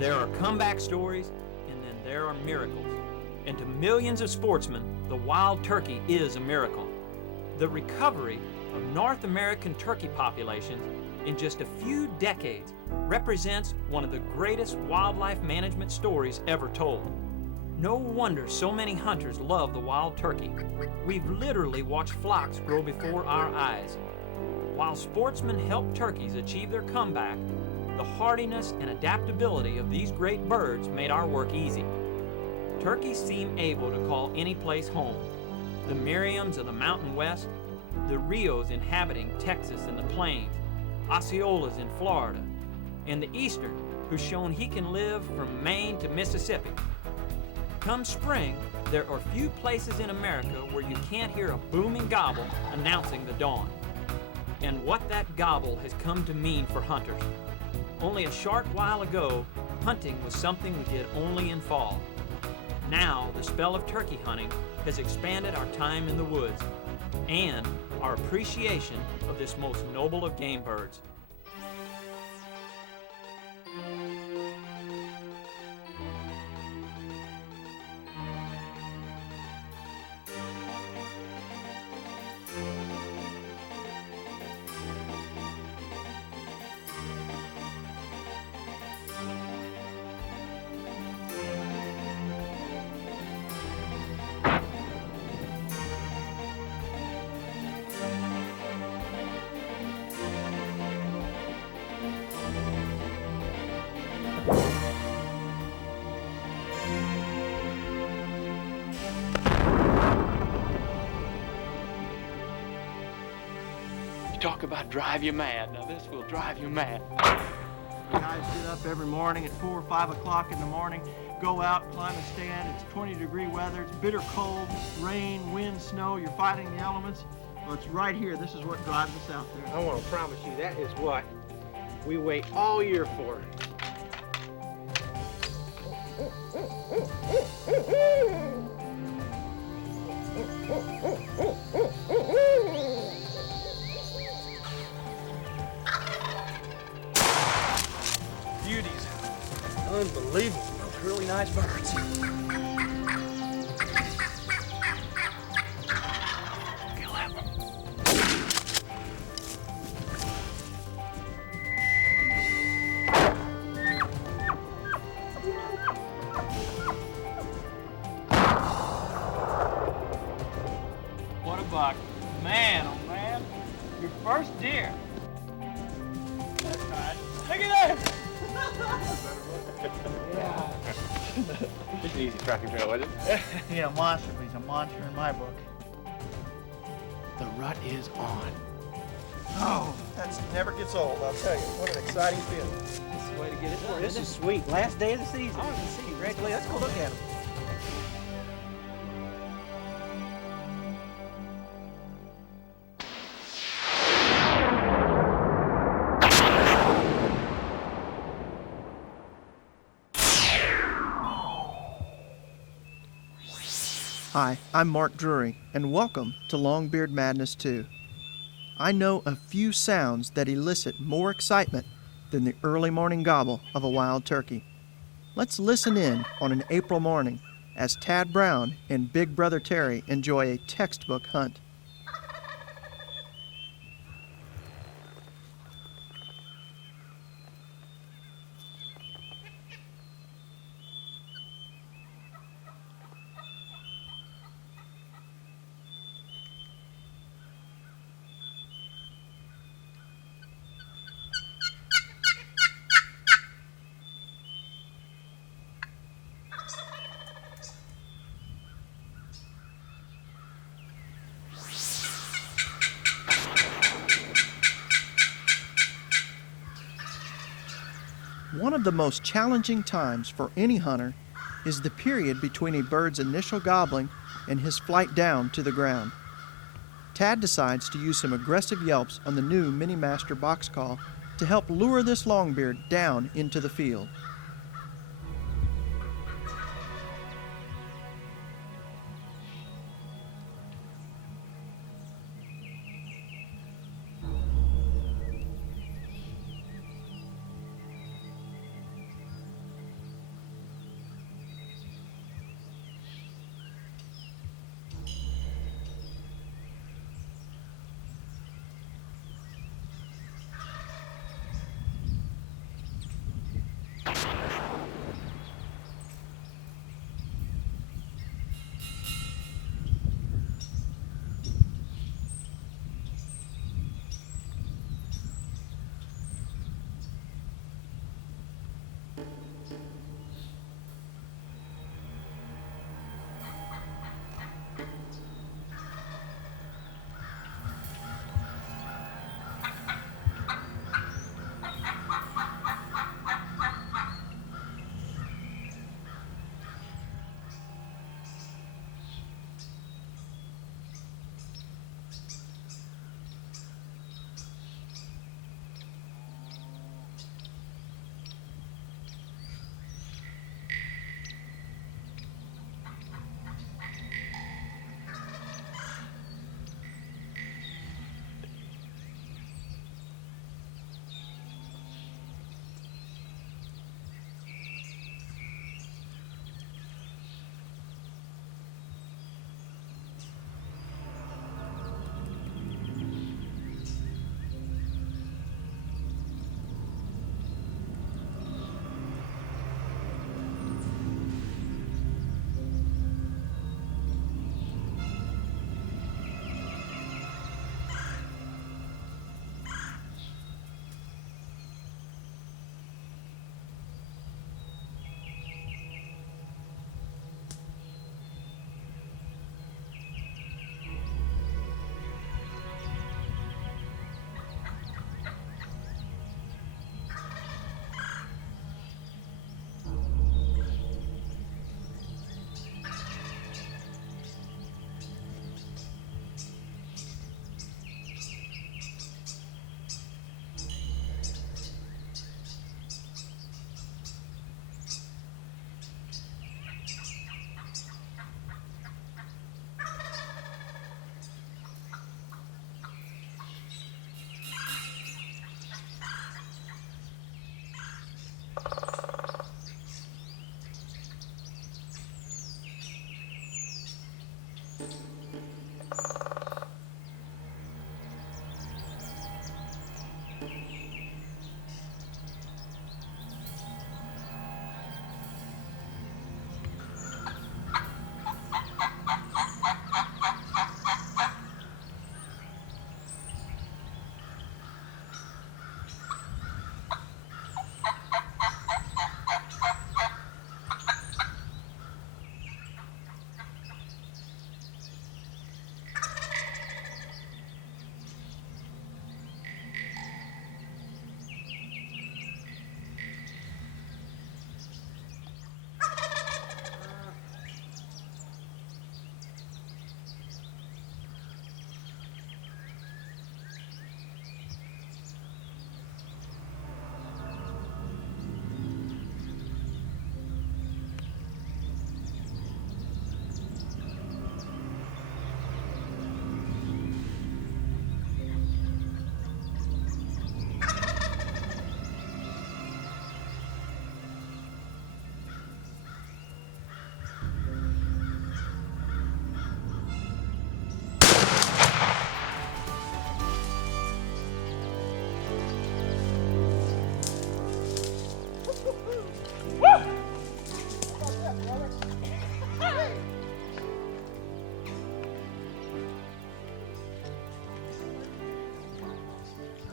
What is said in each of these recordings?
There are comeback stories, and then there are miracles. And to millions of sportsmen, the wild turkey is a miracle. The recovery of North American turkey populations in just a few decades represents one of the greatest wildlife management stories ever told. No wonder so many hunters love the wild turkey. We've literally watched flocks grow before our eyes. While sportsmen help turkeys achieve their comeback, the hardiness and adaptability of these great birds made our work easy. Turkeys seem able to call any place home. The Merriams of the Mountain West, the Rios inhabiting Texas and the Plains, Osceolas in Florida, and the Eastern, who's shown he can live from Maine to Mississippi. Come spring, there are few places in America where you can't hear a booming gobble announcing the dawn. And what that gobble has come to mean for hunters. Only a short while ago, hunting was something we did only in fall. Now, the spell of turkey hunting has expanded our time in the woods and our appreciation of this most noble of game birds. Talk about drive you mad. Now this will drive you mad. You guys get up every morning at 4 or 5 o'clock in the morning, go out, climb a stand. It's 20-degree weather. It's bitter cold, rain, wind, snow. You're fighting the elements. Well, it's right here. This is what drives us out there. I want to promise you that is what we wait all year for. Beauties. Unbelievable. Those really nice birds. Kill that one. What a buck. Man, oh man. Your first deer. That's right. Look at that. It's an easy tracking trail, isn't it? Yeah, monster, but he's a monster in my book. The rut is on. Oh, that never gets old, I'll tell you. What an exciting feeling. This is the way to get it done. This is sweet. Last day of the season. I want to see. Congratulations. Let's go look at him. Hi, I'm Mark Drury, and welcome to Longbeard Madness 2. I know a few sounds that elicit more excitement than the early morning gobble of a wild turkey. Let's listen in on an April morning as Tad Brown and Big Brother Terry enjoy a textbook hunt. One of the most challenging times for any hunter is the period between a bird's initial gobbling and his flight down to the ground. Tad decides to use some aggressive yelps on the new Mini Master box call to help lure this longbeard down into the field.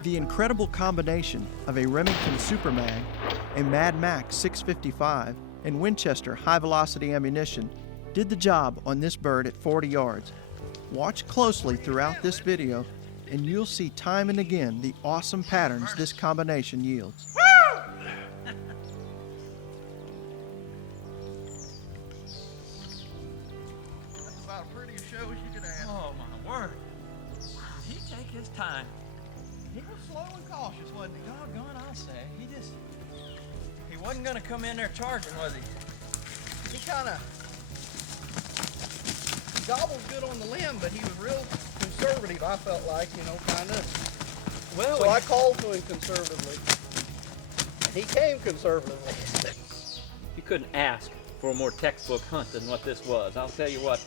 The incredible combination of a Remington Super Mag, a Mad Max 655, and Winchester high-velocity ammunition did the job on this bird at 40 yards. Watch closely throughout this video, and you'll see time and again the awesome patterns this combination yields. That's about as pretty a show as you could ask. Oh my word. Did he take his time? He was slow and cautious, wasn't he? Doggone, I'll say. He wasn't gonna come in there charging, was he? He kind of gobbled good on the limb, but he was real conservative, I felt like, kind of. Well, So I called to him conservatively. He came conservatively. you couldn't ask for a more textbook hunt than what this was. I'll tell you what.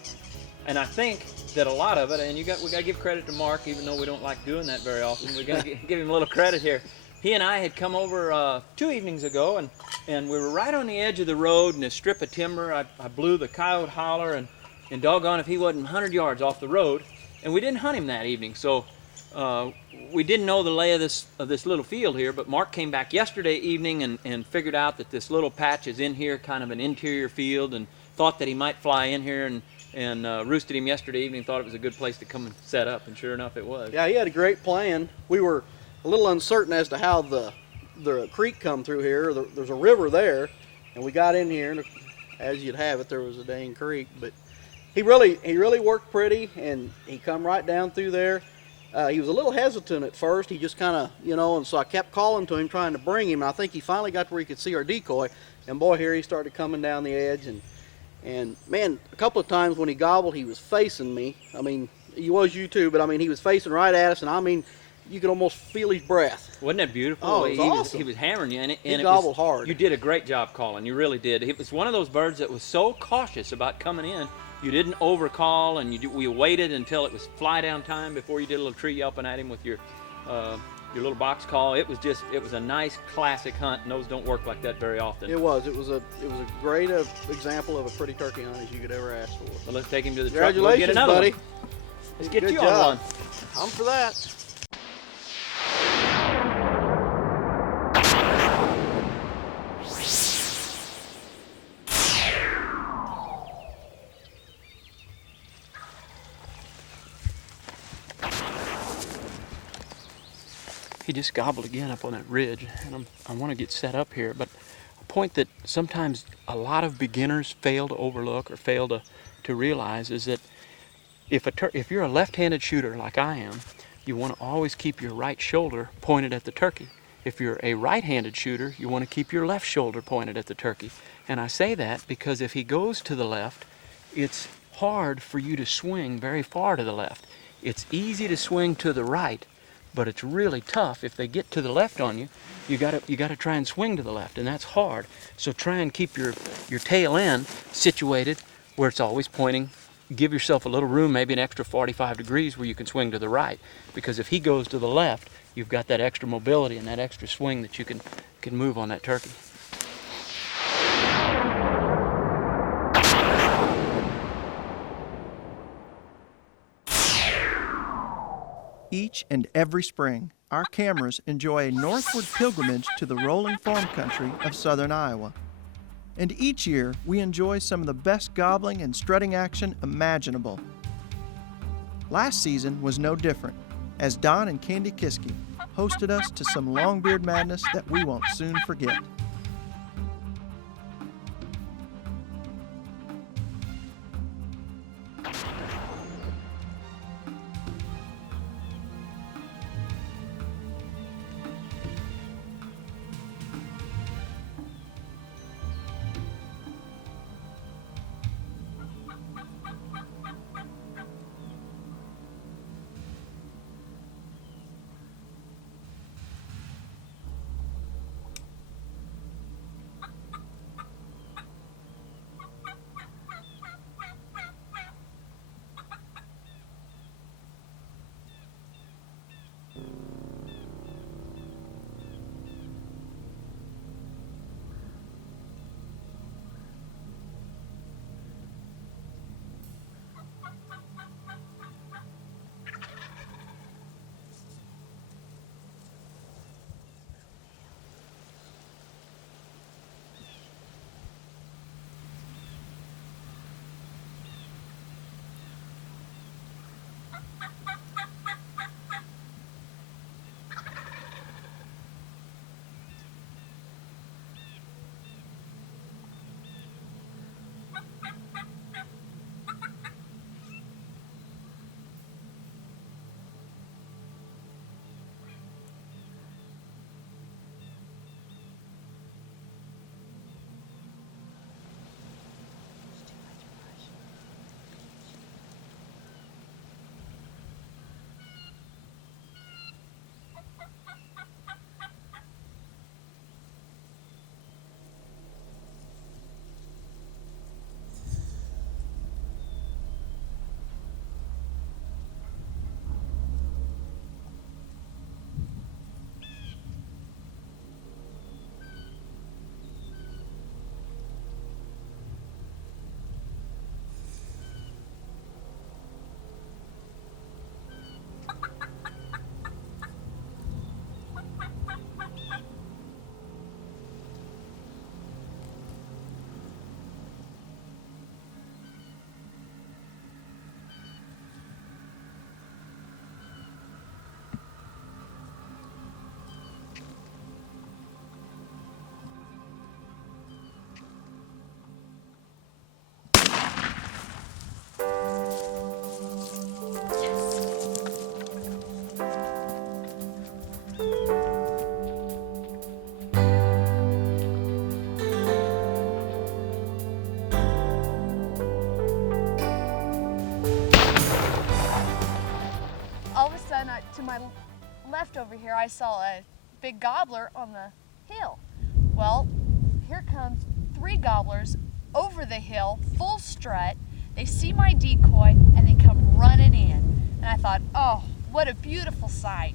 And I think that a lot of it, and we got to give credit to Mark, even though we don't like doing that very often. We got to give him a little credit here. He and I had come over 2 evenings ago, and we were right on the edge of the road in a strip of timber. I blew the coyote holler, and doggone if he wasn't 100 yards off the road. And we didn't hunt him that evening, so we didn't know the lay of this little field here. But Mark came back yesterday evening and figured out that this little patch is in here, kind of an interior field, and thought that he might fly in here and roosted him yesterday evening. Thought it was a good place to come and set up, and sure enough, it was. Yeah, he had a great plan. We were a little uncertain as to how the creek come through here. There's a river there, and we got in here, and as you'd have it, there was a dang creek. But he really worked pretty, and he come right down through there. He was a little hesitant at first. He just kind of, and so I kept calling to him, trying to bring him. And I think he finally got to where he could see our decoy, and boy, here he started coming down the edge, and man, a couple of times when he gobbled, he was facing me. I mean, he was you too, but I mean, he was facing right at us, and I mean, you could almost feel his breath. Wasn't that beautiful? Oh, it was awesome. He was hammering you, and He it gobbled was, hard. You did a great job calling. You really did. It was one of those birds that was so cautious about coming in. You didn't overcall, and we waited until it was fly down time before you did a little tree yelping at him with your little box call. It was a nice classic hunt, and those don't work like that very often. It was a great example of a pretty turkey hunt as you could ever ask for. Well, let's take him to the truck. We'll Congratulations, get another buddy. one. Let's get Good you job. on one. I'm for that. He just gobbled again up on that ridge, and I want to get set up here, but a point that sometimes a lot of beginners fail to overlook or fail to realize is that if you're a left-handed shooter like I am, you want to always keep your right shoulder pointed at the turkey. If you're a right-handed shooter, you want to keep your left shoulder pointed at the turkey. And I say that because if he goes to the left, it's hard for you to swing very far to the left. It's easy to swing to the right, but it's really tough. If they get to the left on you, you gotta try and swing to the left, and that's hard. So try and keep your tail end situated where it's always pointing. Give yourself a little room, maybe an extra 45 degrees where you can swing to the right. Because if he goes to the left, you've got that extra mobility and that extra swing that you can move on that turkey. Each and every spring, our cameras enjoy a northward pilgrimage to the rolling farm country of southern Iowa. And each year, we enjoy some of the best gobbling and strutting action imaginable. Last season was no different, as Don and Candy Kiske hosted us to some Longbeard Madness that we won't soon forget. over here, I saw a big gobbler on the hill. Well, here comes 3 gobblers over the hill, full strut. They see my decoy and they come running in. And I thought, oh, what a beautiful sight.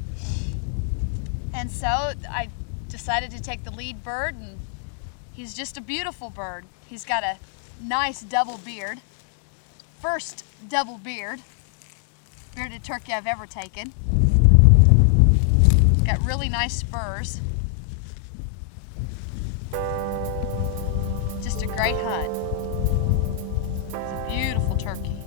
And so I decided to take the lead bird, and he's just a beautiful bird. He's got a nice double beard. First double bearded turkey I've ever taken. Got really nice spurs. Just a great hunt. It's a beautiful turkey.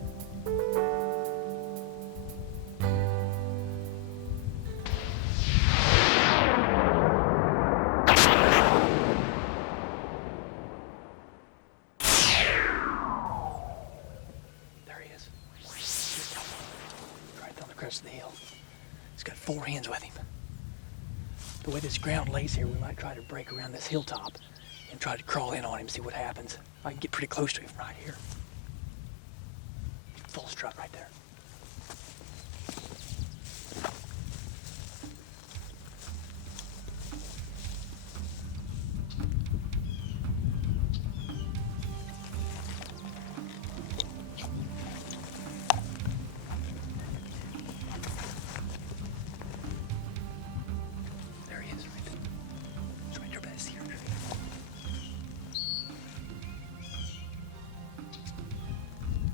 There he is. Right down the crest of the hill. He's got 4 hens with him. The way this ground lays here, we might try to break around this hilltop and try to crawl in on him, see what happens. I can get pretty close to him right here. Full strut right there. There he is, right there. He's right there by this here.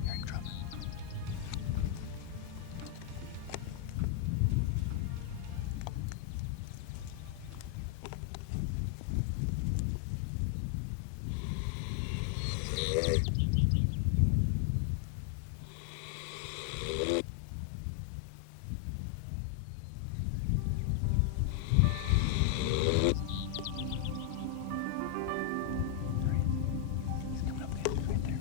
Here, drop it. He's coming up there, right there.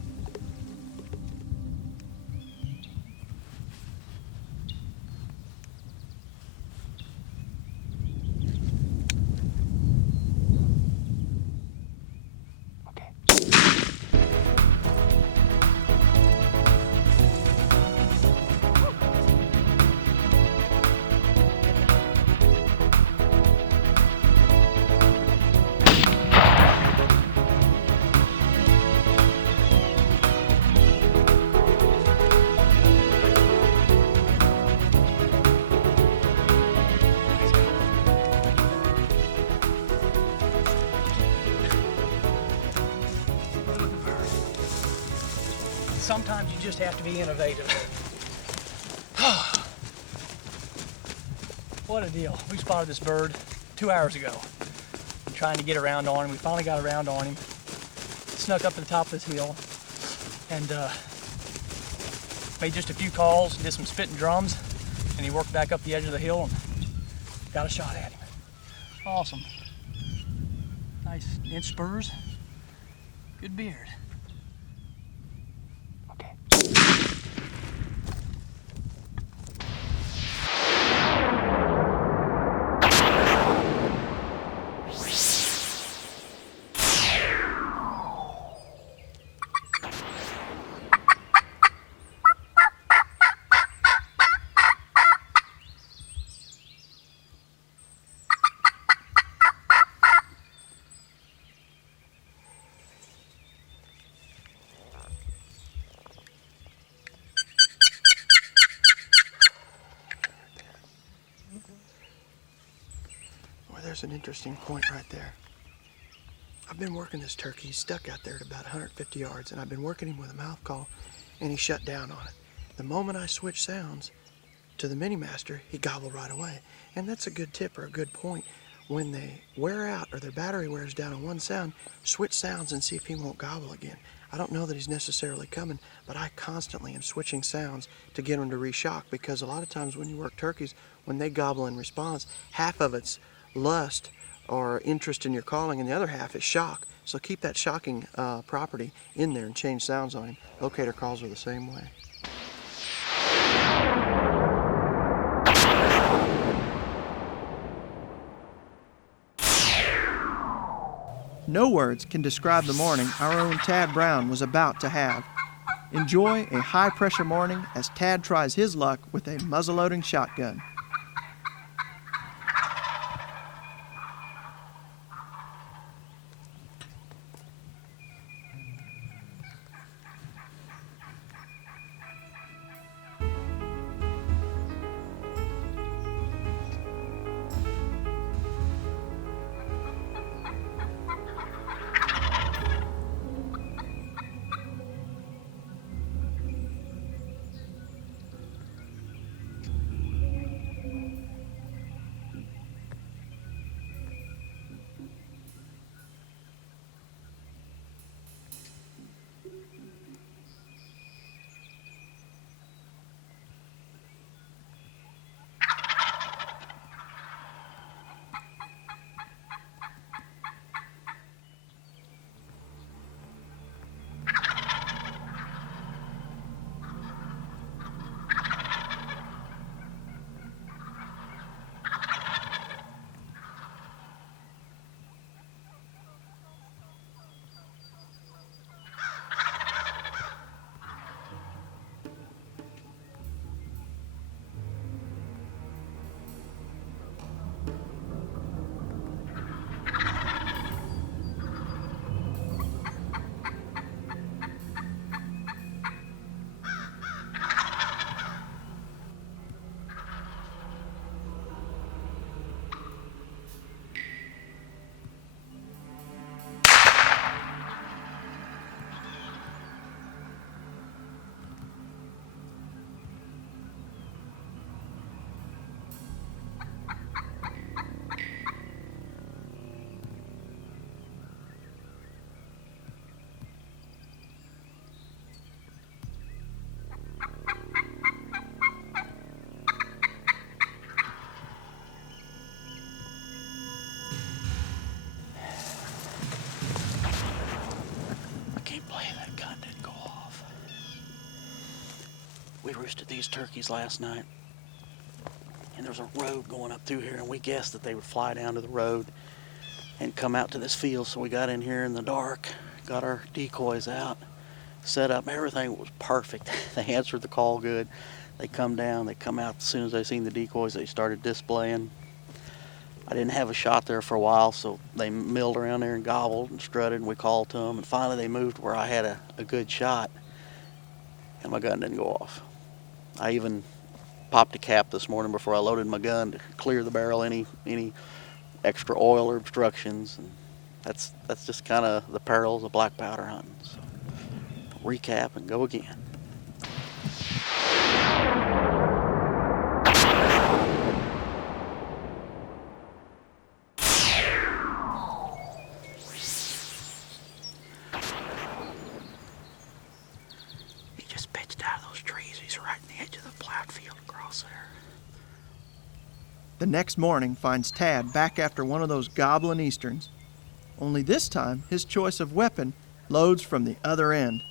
Okay. Sometimes you just have to be innovative. What a deal. We spotted this bird 2 hours ago. Trying to get around on him. We finally got around on him. Snuck up to the top of this hill and made just a few calls, did some spitting drums, and he worked back up the edge of the hill and got a shot at him. Awesome. Nice inch spurs. Good beard. Okay. Well, there's an interesting point right there. I've been working this turkey. He's stuck out there at about 150 yards, and I've been working him with a mouth call, and he shut down on it. The moment I switch sounds to the mini master, he gobbled right away. And that's a good tip or a good point. When they wear out or their battery wears down on one sound, switch sounds and see if he won't gobble again. I don't know that he's necessarily coming, but I constantly am switching sounds to get him to re-shock, because a lot of times when you work turkeys, when they gobble in response, half of it's lust or interest in your calling, and the other half is shock. So keep that shocking property in there and change sounds on him. Locator calls are the same way. No words can describe the morning our own Tad Brown was about to have. Enjoy a high-pressure morning as Tad tries his luck with a muzzleloading shotgun. We roosted these turkeys last night, and there's a road going up through here, and we guessed that they would fly down to the road and come out to this field. So we got in here in the dark, got our decoys out, set up. Everything was perfect. They answered the call good. They come down, they come out. As soon as they seen the decoys, they started displaying. I didn't have a shot there for a while, so they milled around there and gobbled and strutted, and we called to them. And finally they moved where I had a good shot, and my gun didn't go off. I even popped a cap this morning before I loaded my gun to clear the barrel any extra oil or obstructions. And that's just kind of the perils of black powder hunting. So recap and go again. He just pitched out of those trees. He's right in the edge of the plowed field across there. The next morning finds Tad back after one of those goblin easterns. Only this time, his choice of weapon loads from the other end.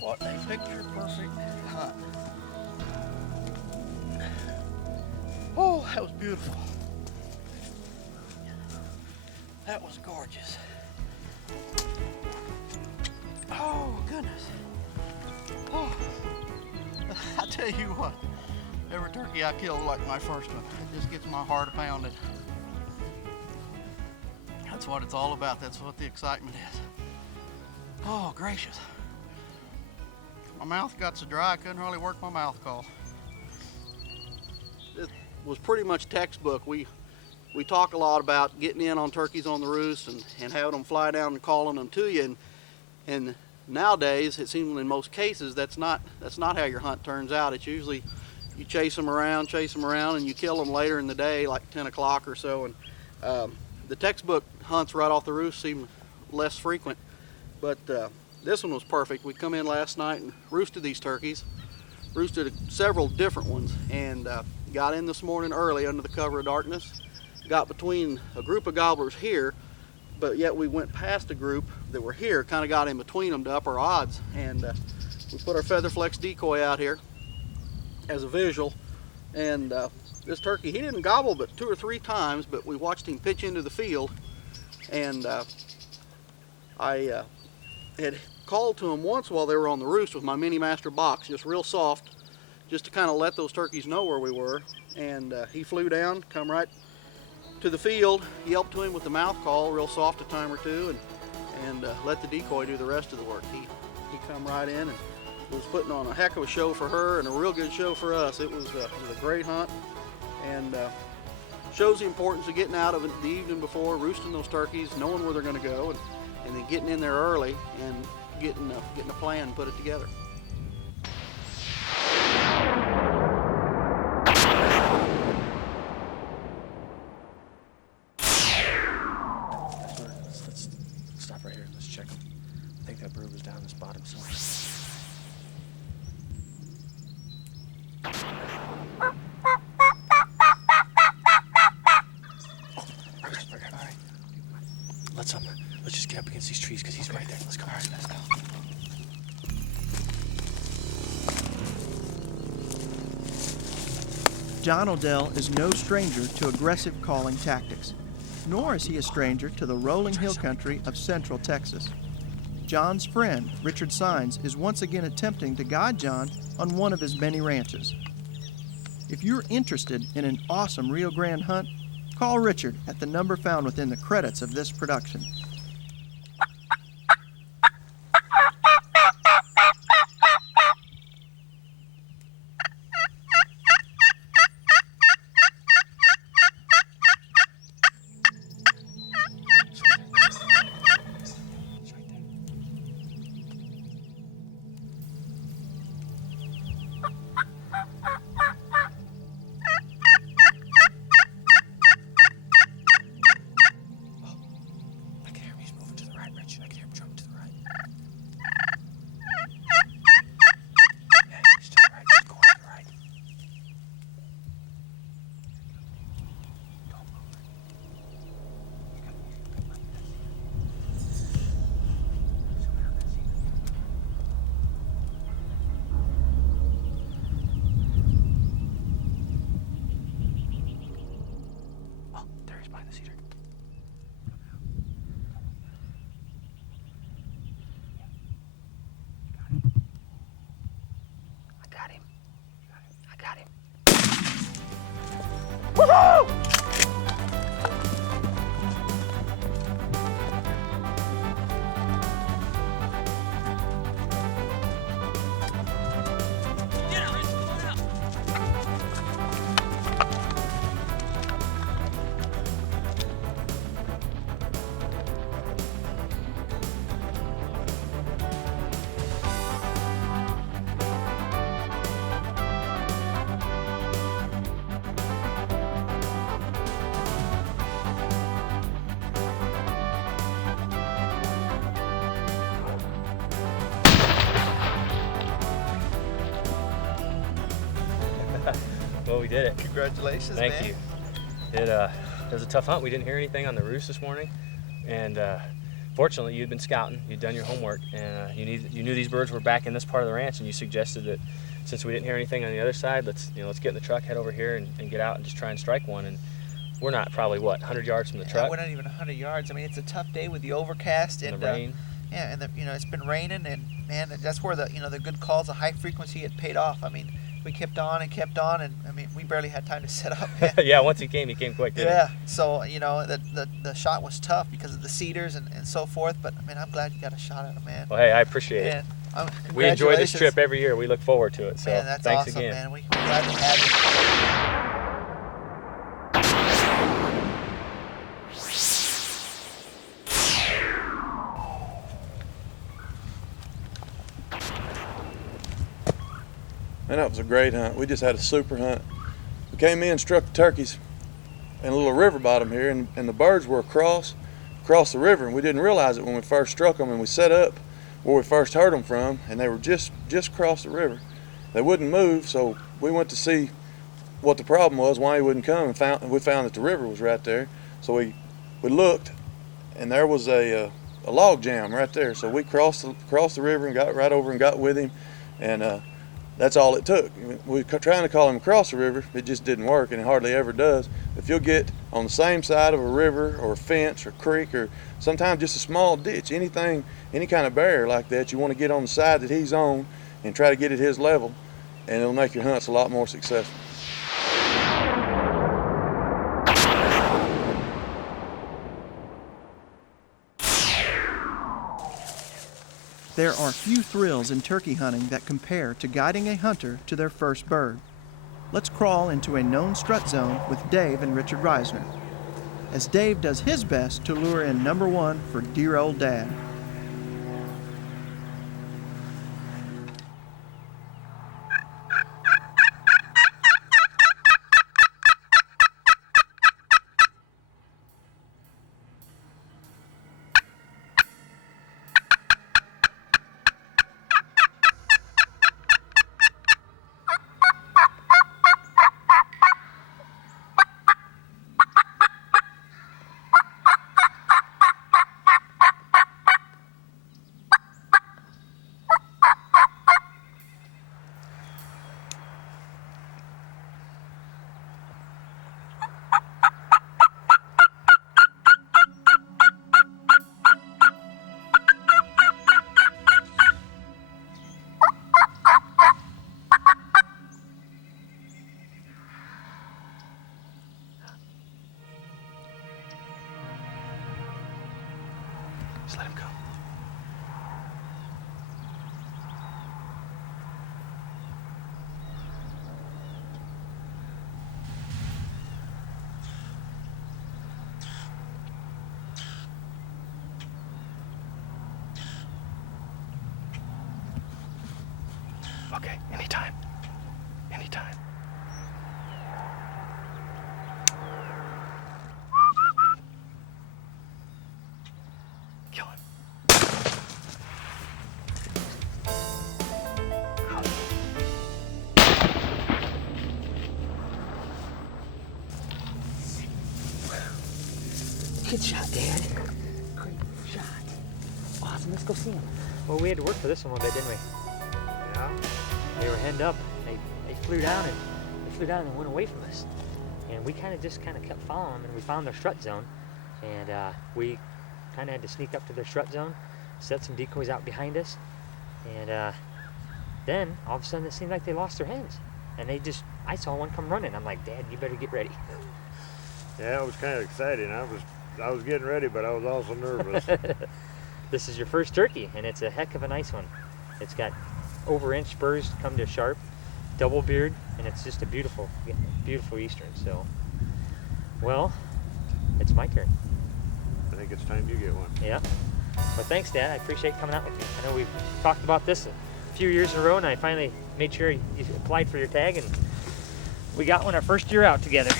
What a picture perfect hunt. Oh, that was beautiful. That was gorgeous. Oh, goodness. Oh, I tell you what, every turkey I kill like my first one, it just gets my heart pounded. That's what it's all about. That's what the excitement is. Oh, gracious. My mouth got so dry I couldn't hardly work my mouth call. It was pretty much textbook. We we talk a lot about getting in on turkeys on the roost and having them fly down and calling them to you. And nowadays, it seems in most cases, that's not how your hunt turns out. It's usually you chase them around, and you kill them later in the day, like 10 o'clock or so. And the textbook hunts right off the roost seem less frequent, but this one was perfect. We come in last night and roosted these turkeys, roosted several different ones, and got in this morning early under the cover of darkness. Got between a group of gobblers here, but yet we went past a group that were here, kind of got in between them to up our odds, and we put our feather flex decoy out here as a visual, and this turkey, he didn't gobble but 2 or 3 times, but we watched him pitch into the field, and I had called to him once while they were on the roost with my mini master box, just real soft, just to kind of let those turkeys know where we were, and he flew down, come right to the field, yelped to him with the mouth call, real soft a time or two, and let the decoy do the rest of the work. He come right in and was putting on a heck of a show for her and a real good show for us. It was a great hunt, and shows the importance of getting out of it the evening before, roosting those turkeys, knowing where they're going to go, and then getting in there early and getting a plan and put it together. Let's stop right here. Let's check them. I think that bird was down this bottom somewhere. All right. Let's just get up against these trees because he's right there. Let's go. All right, let's go. John Odell is no stranger to aggressive calling tactics, nor is he a stranger to the rolling hill country of central Texas. John's friend, Richard Sines, is once again attempting to guide John on one of his many ranches. If you're interested in an awesome Rio Grande hunt, call Richard at the number found within the credits of this production. Well, we did it. Congratulations, Thank man. you. It was a tough hunt. We didn't hear anything on the roost this morning, and fortunately, you'd been scouting, you'd done your homework, and you knew these birds were back in this part of the ranch, and you suggested that since we didn't hear anything on the other side, let's get in the truck, head over here, and get out and just try and strike one. And we're not probably 100 yards from the truck. We're not even 100 yards. I mean, it's a tough day with the overcast and the rain. Yeah, and it's been raining, and man, that's where the good calls, the high frequency, had paid off. I mean, we kept on, and I mean, we barely had time to set up. Yeah, once he came quick. Yeah, so the shot was tough because of the cedars and so forth. But I mean, I'm glad you got a shot at him, man. Well, hey, I appreciate it. We enjoy this trip every year. We look forward to it. So man, that's thanks awesome, again. man. We're glad to have you. Man, that was a great hunt. We just had a super hunt. We came in, struck the turkeys in a little river bottom here, and the birds were across the river, and we didn't realize it when we first struck them, and we set up where we first heard them from, and they were just across the river. They wouldn't move, so we went to see what the problem was, why he wouldn't come, and we found that the river was right there. So we looked, and there was a log jam right there. So we crossed the river and got right over and got with him, and that's all it took. We were trying to call him across the river, it just didn't work, and it hardly ever does. If you'll get on the same side of a river or a fence or creek or sometimes just a small ditch, anything, any kind of barrier like that, you want to get on the side that he's on and try to get at his level, and it'll make your hunts a lot more successful. There are few thrills in turkey hunting that compare to guiding a hunter to their first bird. Let's crawl into a known strut zone with Dave and Richard Reisner, as Dave does his best to lure in number one for dear old Dad. Just let him go. Okay, anytime. Anytime. Kill him. Good shot, Dad. Great shot. Awesome, let's go see him. Well, we had to work for this one a little bit, didn't we? Yeah. They were henned up. They flew down and went away from us. And we kind of kept following them, and we found their strut zone. And we kind of had to sneak up to their strut zone, set some decoys out behind us, and then all of a sudden it seemed like they lost their hens. And I saw one come running. I'm like, Dad, you better get ready. Yeah, it was kind of exciting. I was getting ready, but I was also nervous. This is your first turkey, and it's a heck of a nice one. It's got over-inch spurs come to sharp, double beard, and it's just a beautiful, beautiful eastern. So, well, it's my turn. I think it's time you get one. Yeah. Well, thanks, Dad. I appreciate coming out with me. I know we've talked about this a few years in a row, and I finally made sure you applied for your tag, and we got one our first year out together.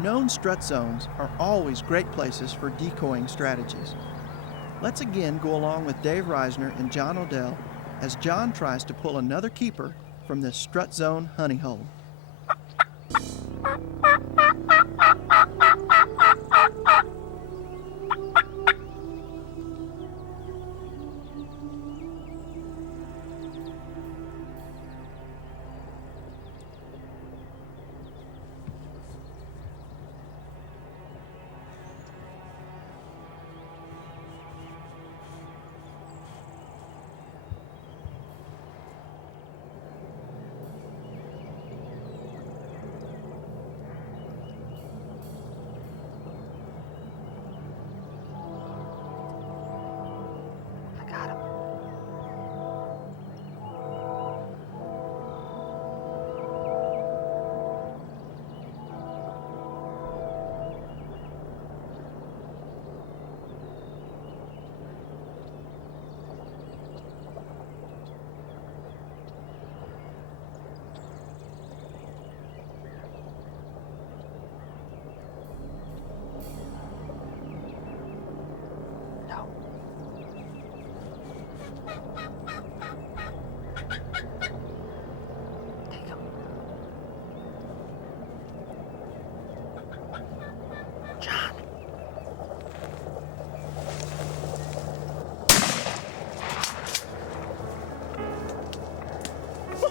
Known strut zones are always great places for decoying strategies. Let's again go along with Dave Reisner and John Odell as John tries to pull another keeper from this strut zone honey hole.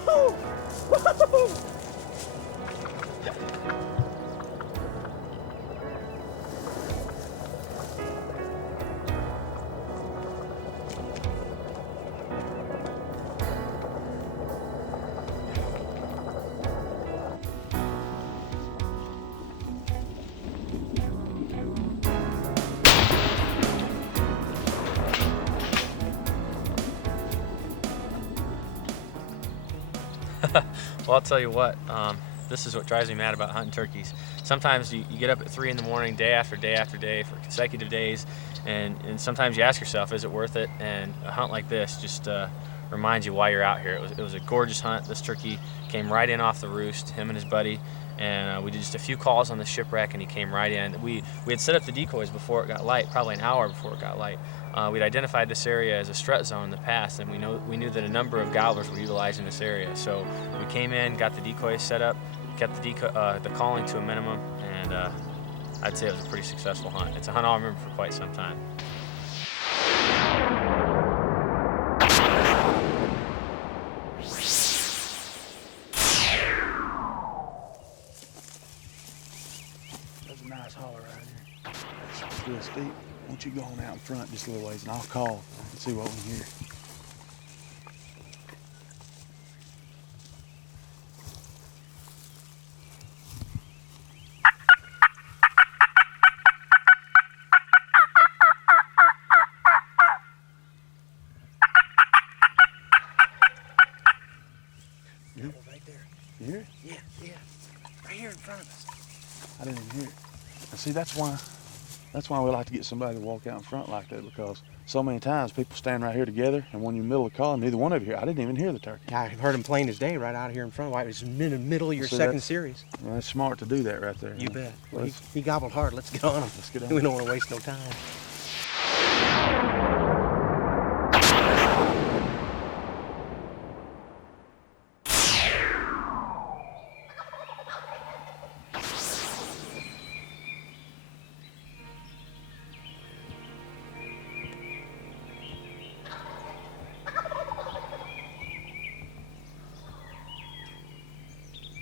Woo-hoo! Woo-hoo! Well, I'll tell you what, this is what drives me mad about hunting turkeys. Sometimes you get up at 3 in the morning, day after day after day for consecutive days, and sometimes you ask yourself, is it worth it? And a hunt like this just reminds you why you're out here. It was a gorgeous hunt. This turkey came right in off the roost, him and his buddy, and we did just a few calls on the shipwreck, and he came right in. We had set up the decoys before it got light, probably an hour before it got light. We'd identified this area as a strut zone in the past, and we knew that a number of gobblers were utilizing this area. So we came in, got the decoys set up, kept the calling to a minimum, and I'd say it was a pretty successful hunt. It's a hunt I'll remember for quite some time. That's a nice holler right here. It's real steep. Why don't you go on out in front just a little ways and I'll call and see what we hear. Right there. You hear it? Yeah, yeah. Right here in front of us. I didn't even hear it. And see, that's why we like to get somebody to walk out in front like that, because so many times people stand right here together, and when you're in the middle of the call, neither one of you here, I didn't even hear the turkey. I heard him plain as day right out here in front of us. It was in the middle of your second series. Well, that's smart to do that right there. You bet. Well, he gobbled hard. Let's get on him. Let's get on. We don't want to waste no time.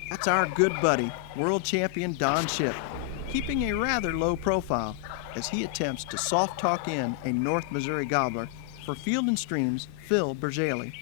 That's our good buddy, world champion Don Ship, keeping a rather low profile as he attempts to soft talk in a North Missouri gobbler for Field and Stream's Phil Bergeli.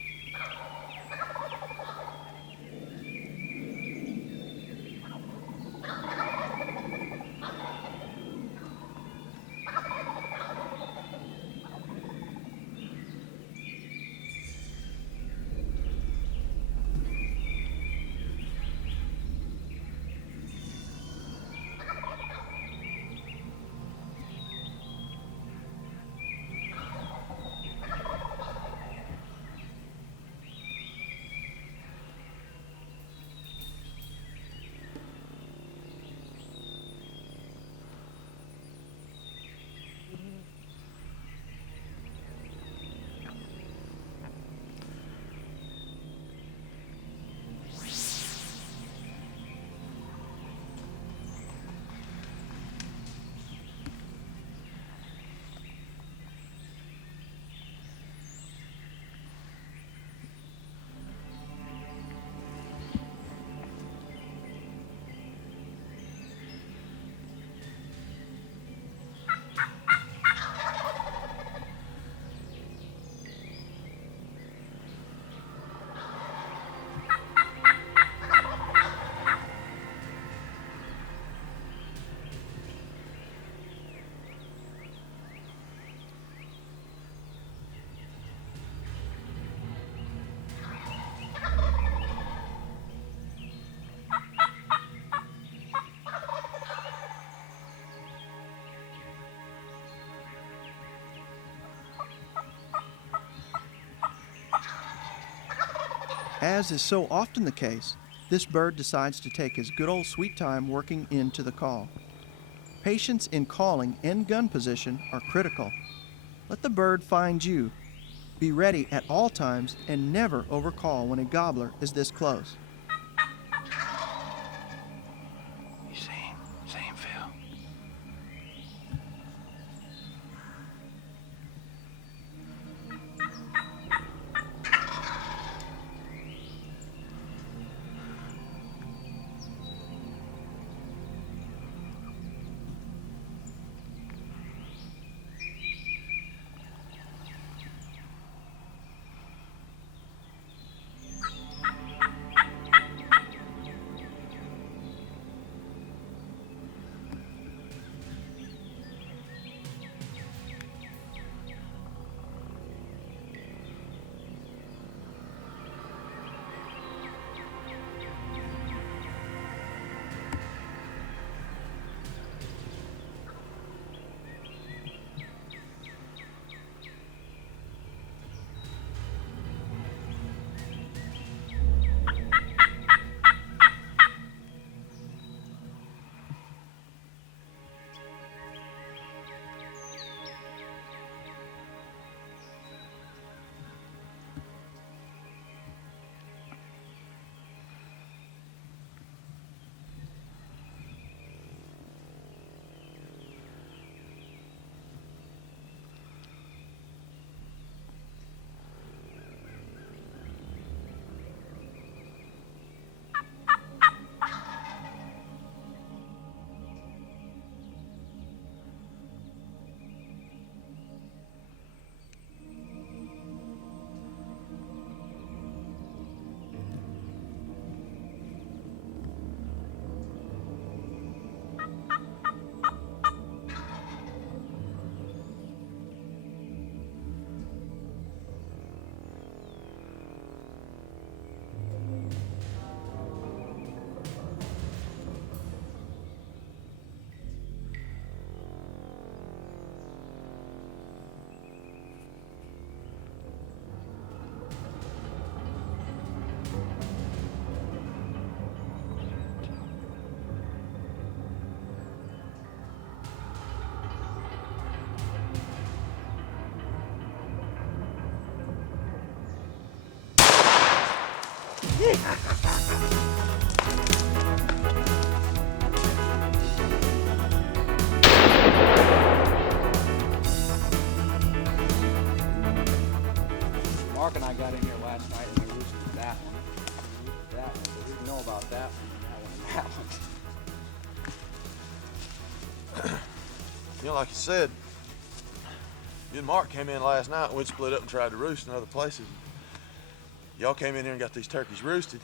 As is so often the case, this bird decides to take his good old sweet time working into the call. Patience in calling and gun position are critical. Let the bird find you. Be ready at all times and never overcall when a gobbler is this close. You see him? See him, Phil? Mark and I got in here last night and we roosted that one. We roosted that one, but we didn't know about that one, and that one. You know, like you said, you and Mark came in last night and we'd split up and tried to roost in other places. Y'all came in here and got these turkeys roosted.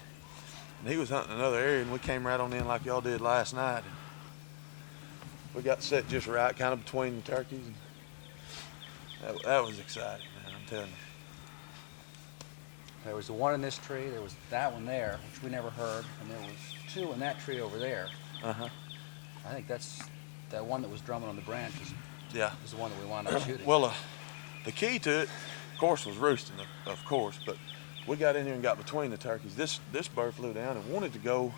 And he was hunting another area and we came right on in like y'all did last night. And we got set just right, kind of between the turkeys. And that was exciting, man, I'm telling you. There was the one in this tree, there was that one there, which we never heard, and there was two in that tree over there. Uh-huh. I think that's that one that was drumming on the branches. Yeah. Is the one that we wound up shooting. Well, the key to it, of course, was roosting, of course, but we got in here and got between the turkeys. This bird flew down and wanted to go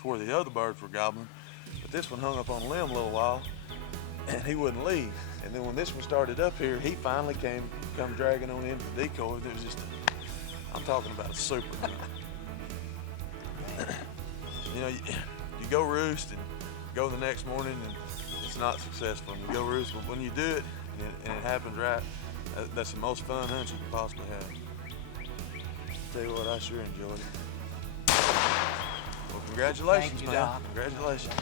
to where the other birds were gobbling, but this one hung up on a limb a little while, and he wouldn't leave. And then when this one started up here, he finally come dragging on into the decoy. It was just, I'm talking about a super hunt. You know, you go roost and go the next morning and it's not successful. And you go roost, but when you do it and it happens right, that's the most fun hunt you can possibly have. Tell you what, I sure enjoyed it. Well, congratulations, Thank you, man. Doc. Congratulations.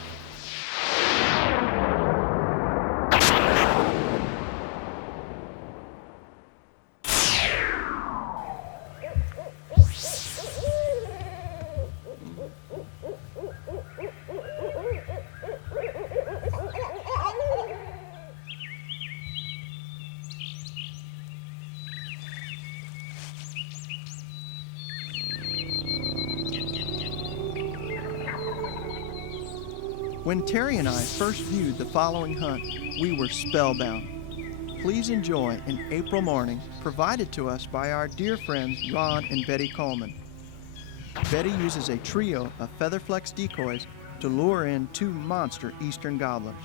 When Terry and I first viewed the following hunt, we were spellbound. Please enjoy an April morning provided to us by our dear friends Ron and Betty Coleman. Betty uses a trio of featherflex decoys to lure in two monster eastern gobblers.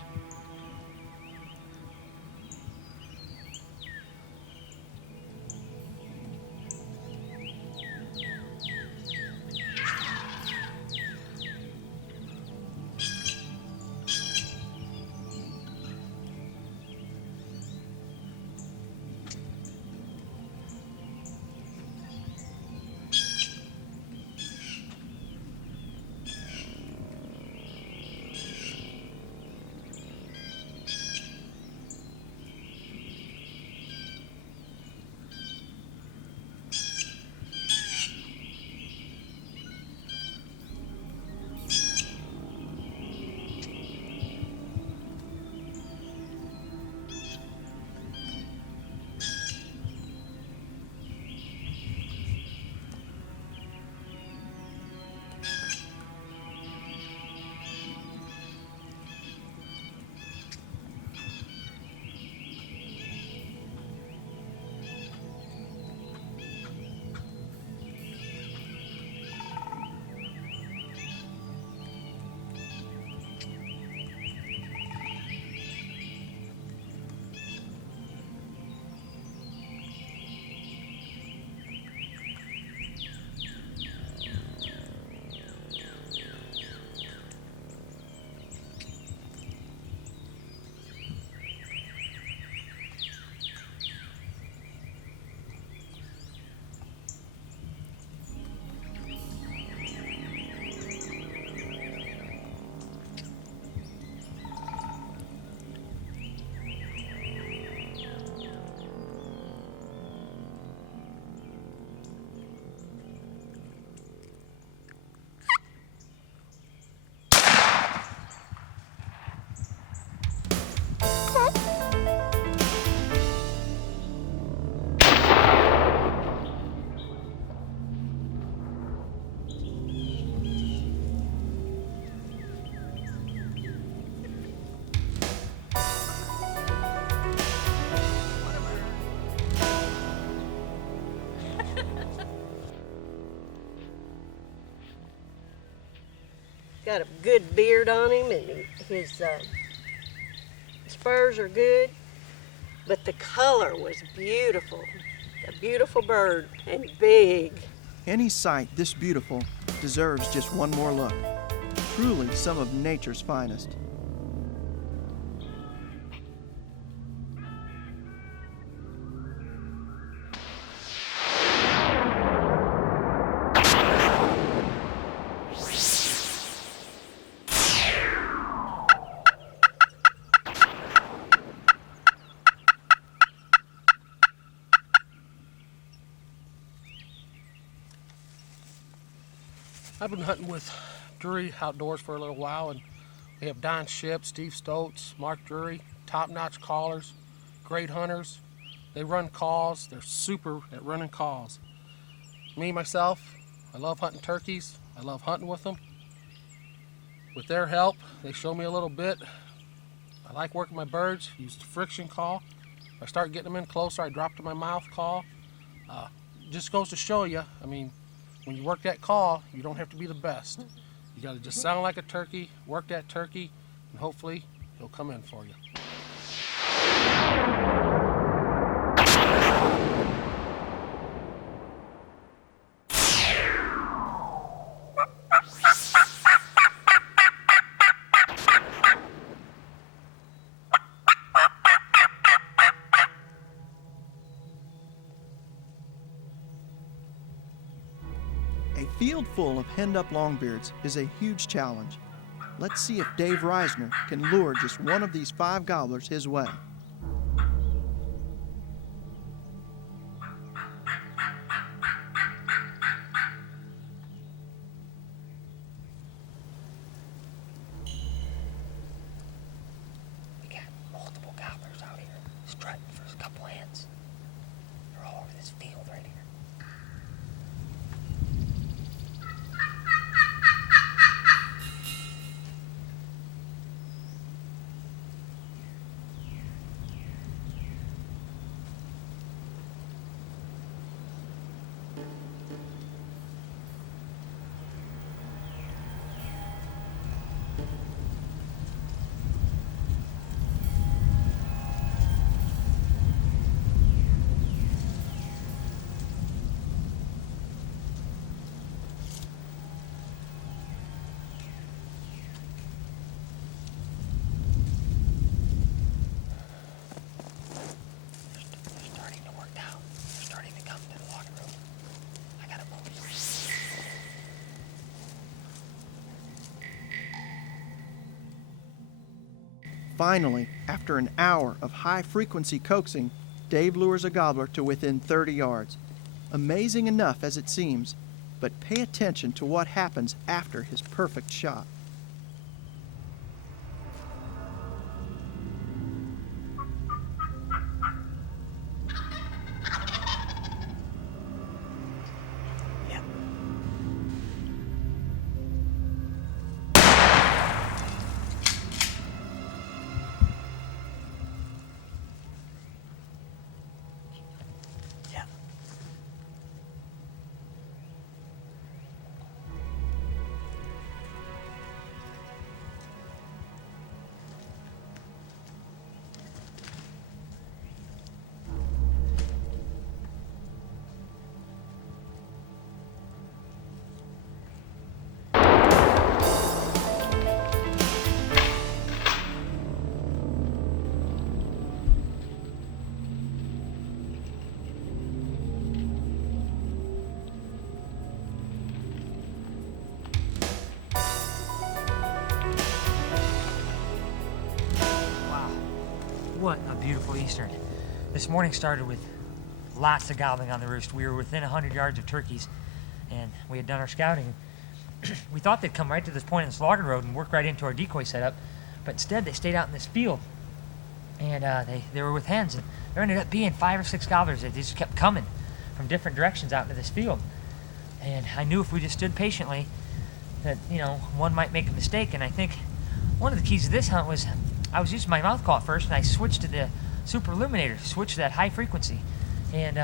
got a good beard on him, and his spurs are good. But the color was beautiful. A beautiful bird and big. Any sight this beautiful deserves just one more look. Truly some of nature's finest. I've been hunting with Drury Outdoors for a little while, and we have Don Shipp, Steve Stoltz, Mark Drury, top-notch callers, great hunters. They run calls. They're super at running calls. Me, myself, I love hunting turkeys. I love hunting with them. With their help, they show me a little bit. I like working my birds, use the friction call. If I start getting them in closer, I drop to my mouth call. Just goes to show you, I mean, when you work that call, you don't have to be the best. You got to just sound like a turkey, work that turkey, and hopefully he'll come in for you. A field full of henned-up longbeards is a huge challenge. Let's see if Dave Reisner can lure just one of these 5 gobblers his way. We got multiple gobblers out here strutting for a couple hens. They're all over this field right here. Finally, after an hour of high-frequency coaxing, Dave lures a gobbler to within 30 yards. Amazing enough as it seems, but pay attention to what happens after his perfect shot. What a beautiful eastern. This morning started with lots of gobbling on the roost. We were within 100 yards of turkeys, and we had done our scouting. We thought they'd come right to this point in the slaughter road and work right into our decoy setup, but instead they stayed out in this field, and they were with hens, and there ended up being 5 or 6 gobblers that just kept coming from different directions out into this field. And I knew if we just stood patiently that, you know, one might make a mistake. And I think one of the keys to this hunt was I was using my mouth call at first, and I switched to the super illuminator, switched to that high frequency, and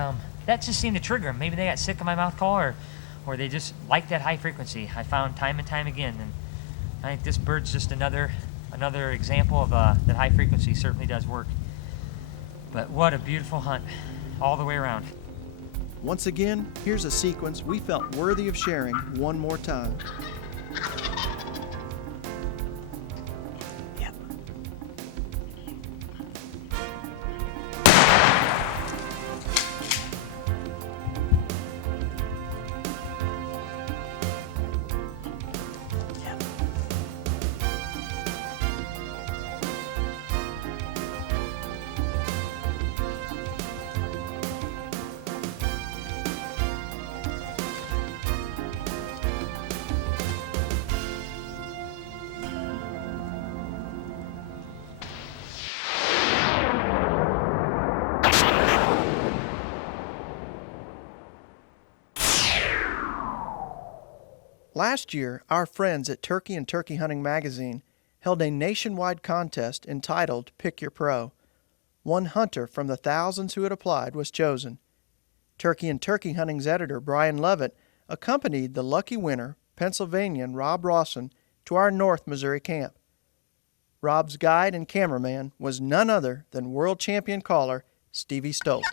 that just seemed to trigger them. Maybe they got sick of my mouth call, or they just liked that high frequency. I found time and time again, and I think this bird's just another example of that high frequency certainly does work. But what a beautiful hunt all the way around. Once again, here's a sequence we felt worthy of sharing one more time. Last year, our friends at Turkey and Turkey Hunting Magazine held a nationwide contest entitled Pick Your Pro. One hunter from the thousands who had applied was chosen. Turkey and Turkey Hunting's editor, Brian Lovett, accompanied the lucky winner, Pennsylvanian Rob Rawson, to our North Missouri camp. Rob's guide and cameraman was none other than world champion caller Stevie Stoltz.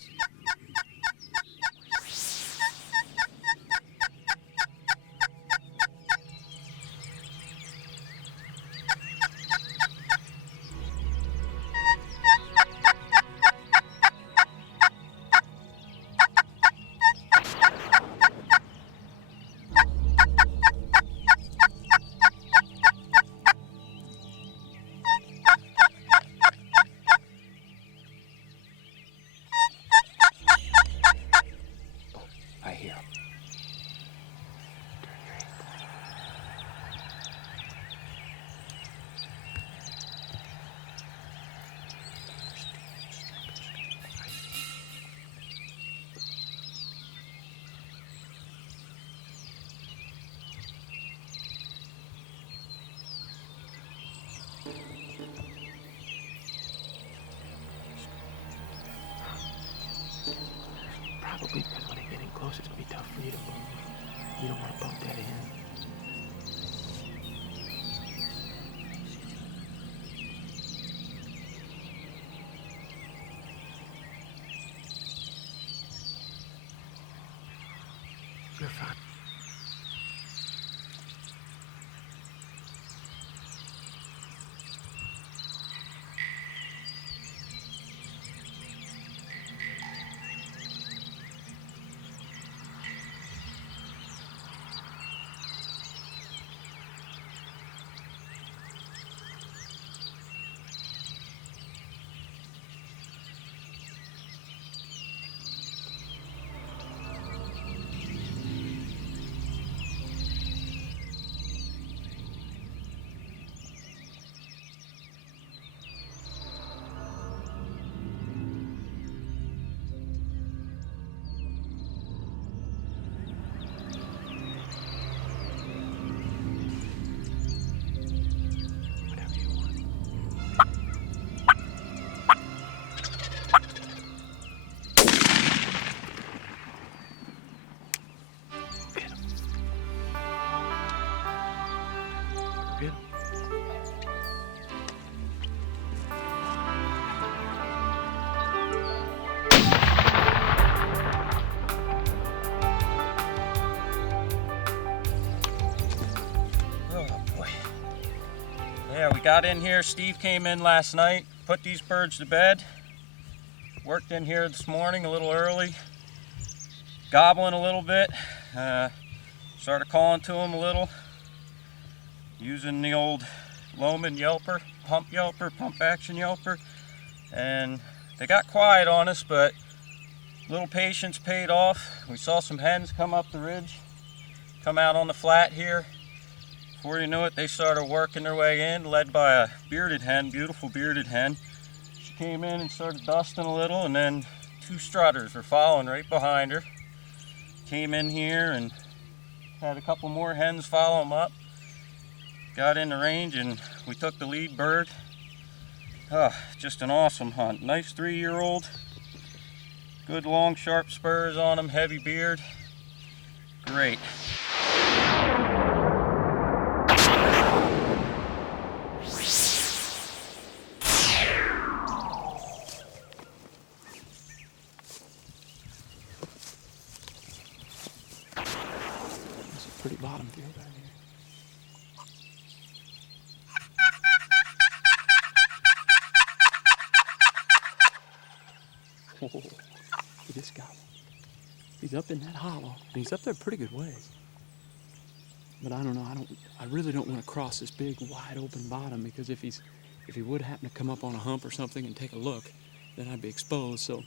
Probably because when I get in close, it's going to be tough for you to move. You don't want to bump that in. You're fine. Yeah, we got in here. Steve came in last night, put these birds to bed. Worked in here this morning a little early, gobbling a little bit. Started calling to them a little, using the old Loman yelper, pump action yelper. And they got quiet on us, but a little patience paid off. We saw some hens come up the ridge, come out on the flat here. Before you knew it, they started working their way in, led by a bearded hen, beautiful bearded hen. She came in and started dusting a little, and then two strutters were following right behind her. Came in here and had a couple more hens follow them up. Got in the range and we took the lead bird. Just an awesome hunt. Nice 3-year-old. Good long sharp spurs on him, heavy beard. Great. pretty bottom field right here. Whoa, look at this gobble. He's up in that hollow, and he's up there a pretty good ways. But I don't know, I really don't want to cross this big wide open bottom, because if he would happen to come up on a hump or something and take a look, then I'd be exposed. So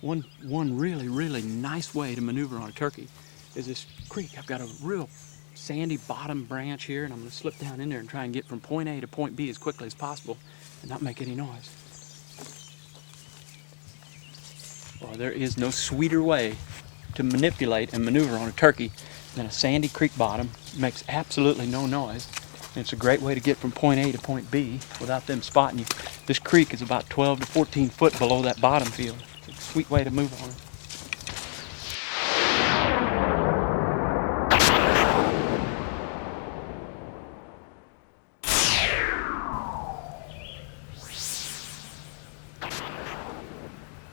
one really, really nice way to maneuver on a turkey is this creek. I've got a real sandy bottom branch here, and I'm going to slip down in there and try and get from point A to point B as quickly as possible and not make any noise. Well, there is no sweeter way to manipulate and maneuver on a turkey than a sandy creek bottom. It makes absolutely no noise, and it's a great way to get from point A to point B without them spotting you. This creek is about 12 to 14 foot below that bottom field. It's a sweet way to move on it.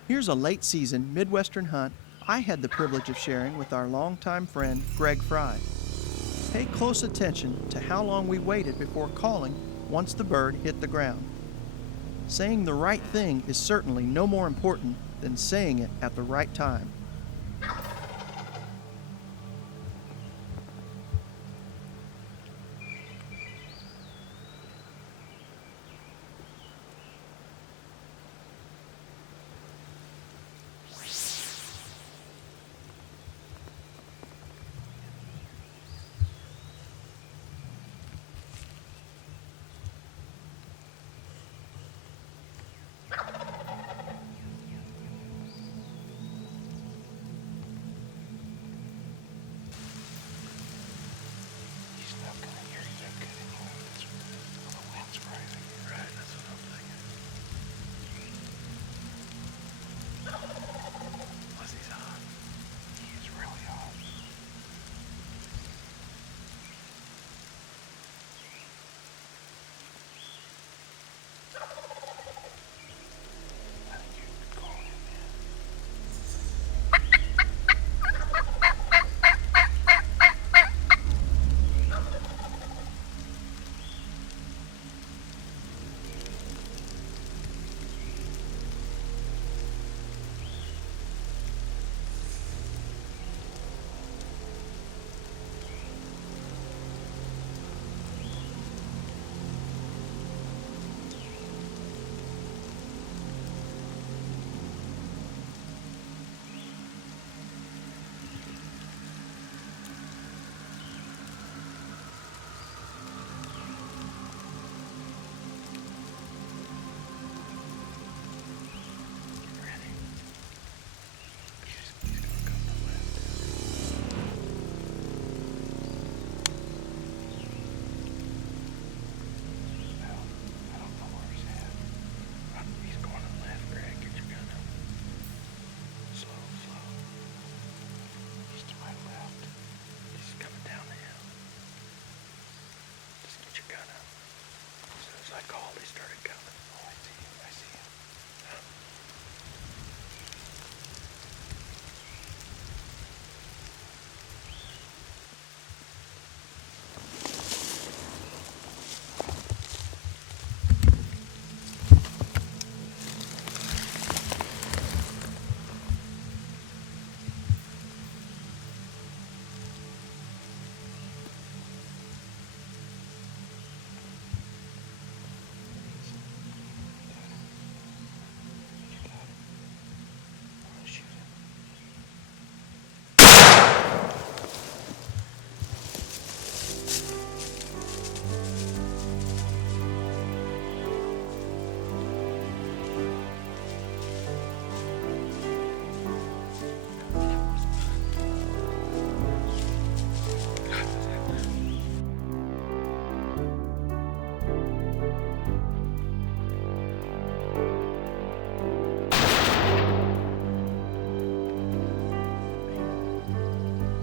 Here's a late season Midwestern hunt I had the privilege of sharing with our longtime friend Greg Fry. Pay close attention to how long we waited before calling once the bird hit the ground. Saying the right thing is certainly no more important than saying it at the right time.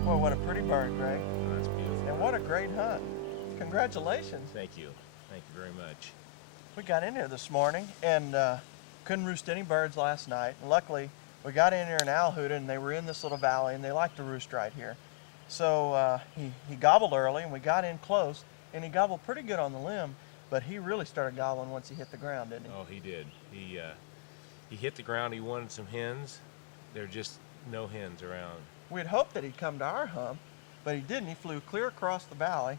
What a pretty bird, Greg. Oh, that's beautiful. And what a great hunt. Congratulations. Thank you. Thank you very much. We got in here this morning and couldn't roost any birds last night. And luckily, we got in here and owl hooted, and they were in this little valley, and they like to roost right here. So he gobbled early, and we got in close, and he gobbled pretty good on the limb, but he really started gobbling once he hit the ground, didn't he? Oh, he did. He hit the ground. He wanted some hens. There are just no hens around. We had hoped that he'd come to our hump, but he didn't. He flew clear across the valley,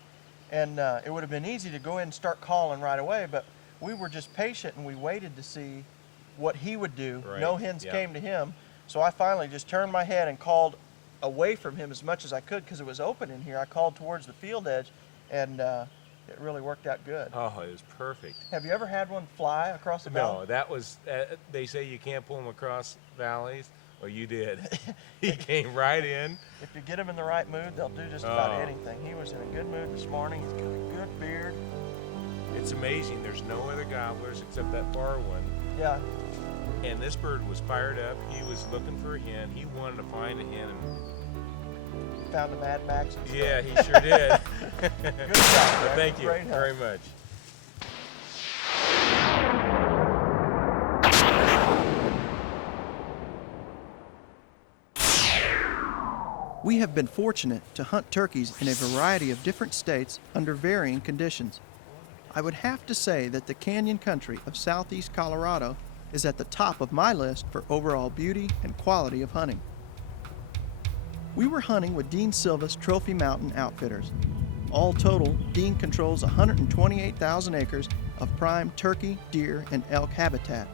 and it would have been easy to go in and start calling right away, but we were just patient, and we waited to see what he would do. Right. No hens Yeah. came to him, so I finally just turned my head and called away from him as much as I could because it was open in here. I called towards the field edge, and it really worked out good. Oh, it was perfect. Have you ever had one fly across the valley? No, that was, they say you can't pull them across valleys. Well, you did. He came right in. If you get them in the right mood, they'll do just about anything. He was in a good mood this morning. He's got a good beard. It's amazing. There's no other gobblers except that far one. Yeah. And this bird was fired up. He was looking for a hen. He wanted to find a hen. Found a Mad Max. Yeah, he sure did. Good job, Greg. Thank you Great hunt. very much. We have been fortunate to hunt turkeys in a variety of different states under varying conditions. I would have to say that the canyon country of southeast Colorado is at the top of my list for overall beauty and quality of hunting. We were hunting with Dean Silva's Trophy Mountain Outfitters. All total, Dean controls 128,000 acres of prime turkey, deer, and elk habitat.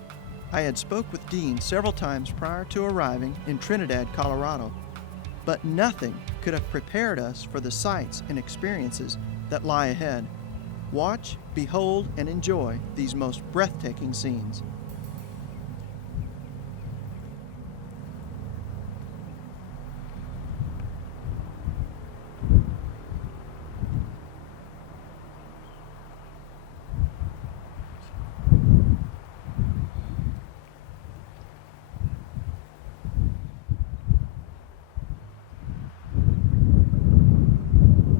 I had spoke with Dean several times prior to arriving in Trinidad, Colorado, but nothing could have prepared us for the sights and experiences that lie ahead. Watch, behold, and enjoy these most breathtaking scenes.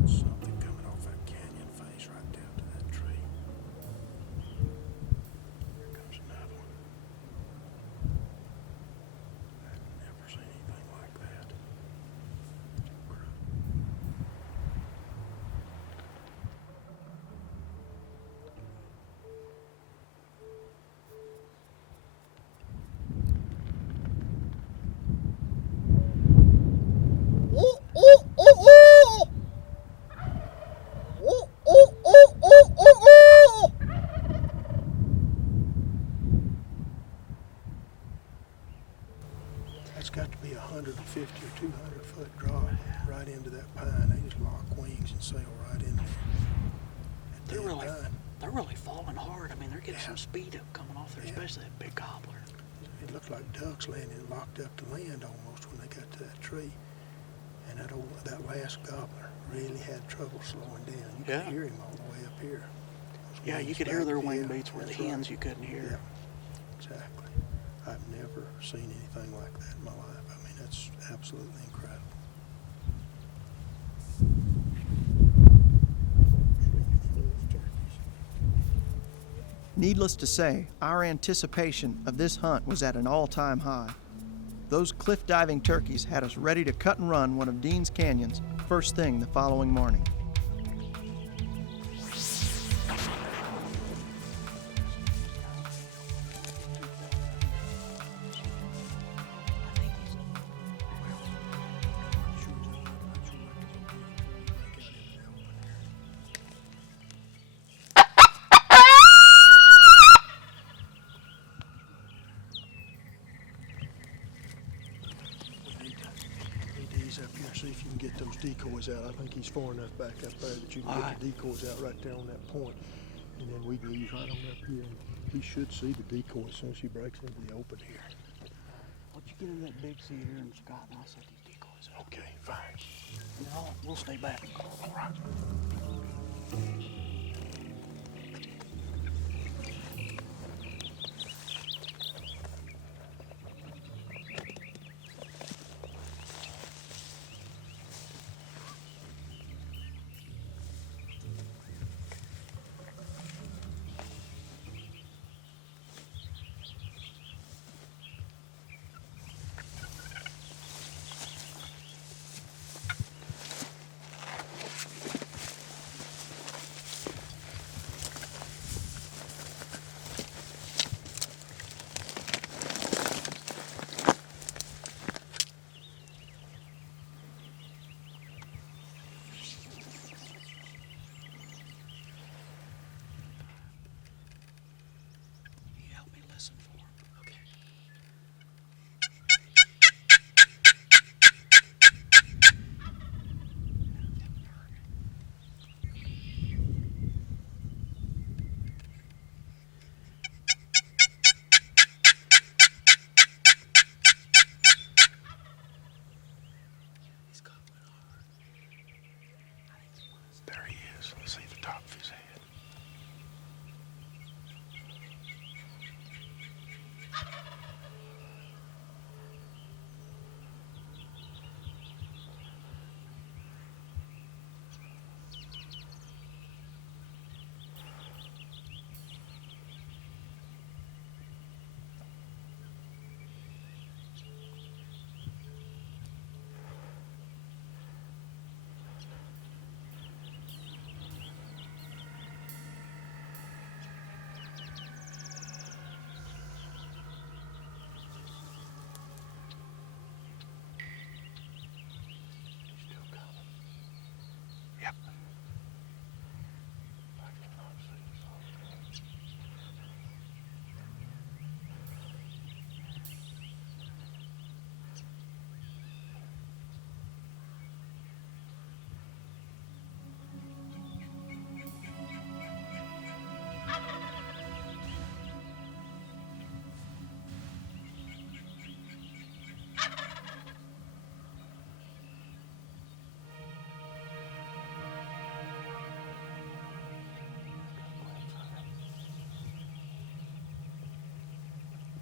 Something coming off that canyon face right down to that tree. Here comes another one. I've never seen anything like that. That's got to be 150 or 200 foot drop right into that pine. They just lock wings and sail right in there. They're really falling hard. I mean, they're getting some speed up coming off there, especially that big gobbler. It looked like ducks landing locked up to land almost when they got to that tree. And that last gobbler really had trouble slowing down. You could hear him all the way up here. Yeah, you could hear their wing beats where the hens you couldn't hear. Yeah, exactly. I've never seen anything like that in my life. I mean, that's absolutely incredible. Needless to say, our anticipation of this hunt was at an all-time high. Those cliff diving turkeys had us ready to cut and run one of Dean's canyons first thing the following morning. Up here, see if you can get those decoys out. I think he's far enough back up there that you can get the decoys out right there on that point. And then we can ease right on up here. And he should see the decoy as soon as he breaks into the open here. Why don't you get in that big seat here and Scott and I'll set these decoys up. Okay, fine. No, we'll stay back. All right. listen for. Okay. There he is. Let's see the top of his head.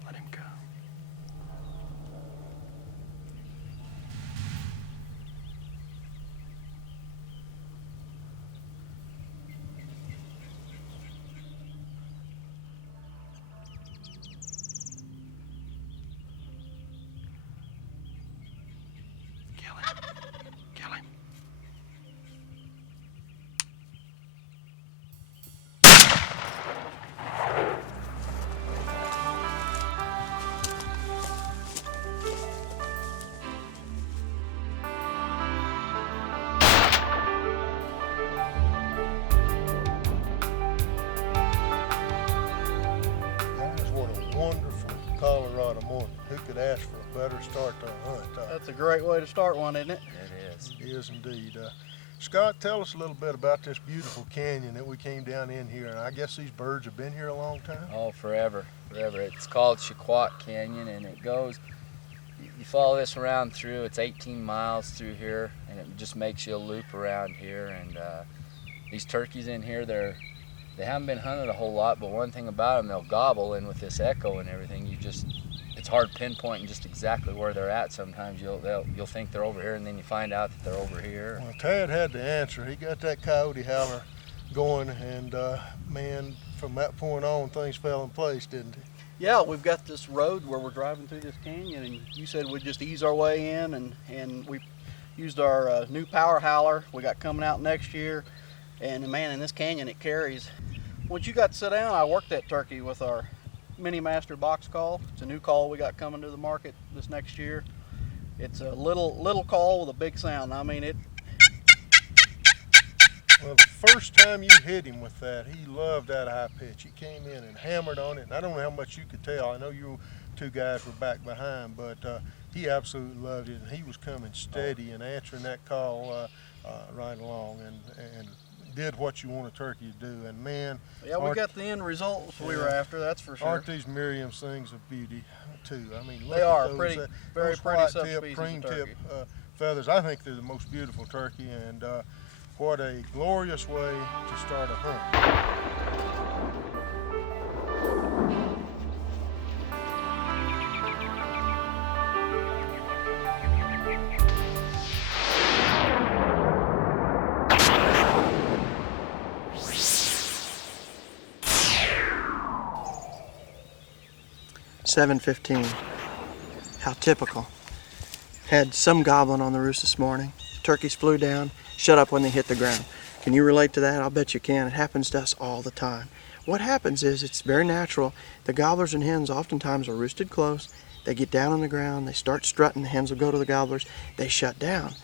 Let him go. Kill him. Kill him. Guys, what a wonderful Colorado morning. Who could ask for a better start to a hunt? That's a great way to start one, isn't it? It is. It is indeed. Scott, tell us a little bit about this beautiful canyon that we came down in here. And I guess these birds have been here a long time? Oh, forever. It's called Chiquat Canyon, and it goes, you follow this around through, it's 18 miles through here, and it just makes you a loop around here. And these turkeys in here, they haven't been hunted a whole lot, but one thing about them, they'll gobble, and with this echo and everything, it's hard pinpointing just exactly where they're at. Sometimes you'll think they're over here, and then you find out that they're over here. Well, Tad had the answer. He got that coyote howler going, and man, from that point on, things fell in place, didn't they? Yeah, we've got this road where we're driving through this canyon, and you said we'd just ease our way in, and we used our new power howler we got coming out next year, and man, in this canyon it carries. Once you got to sit down, I worked that turkey with our Mini Master box call. It's a new call we got coming to the market this next year. It's a little call with a big sound. I mean, it. Well, the first time you hit him with that, he loved that high pitch. He came in and hammered on it, and I don't know how much you could tell. I know you two guys were back behind, but he absolutely loved it, and he was coming steady and answering that call right along, and did what you want a turkey to do. And man, yeah, we got the end results we were after, that's for sure. Aren't these Miriam's things of beauty too? I mean, look they at are those, very those pretty white subspecies tip, cream of turkey. tip feathers. I think they're the most beautiful turkey, and what a glorious way to start a hunt. $7.15. How typical. Had some gobbling on the roost this morning. Turkeys flew down, shut up when they hit the ground. Can you relate to that? I'll bet you can. It happens to us all the time. What happens is, it's very natural. The gobblers and hens oftentimes are roosted close. They get down on the ground, they start strutting, the hens will go to the gobblers, they shut down.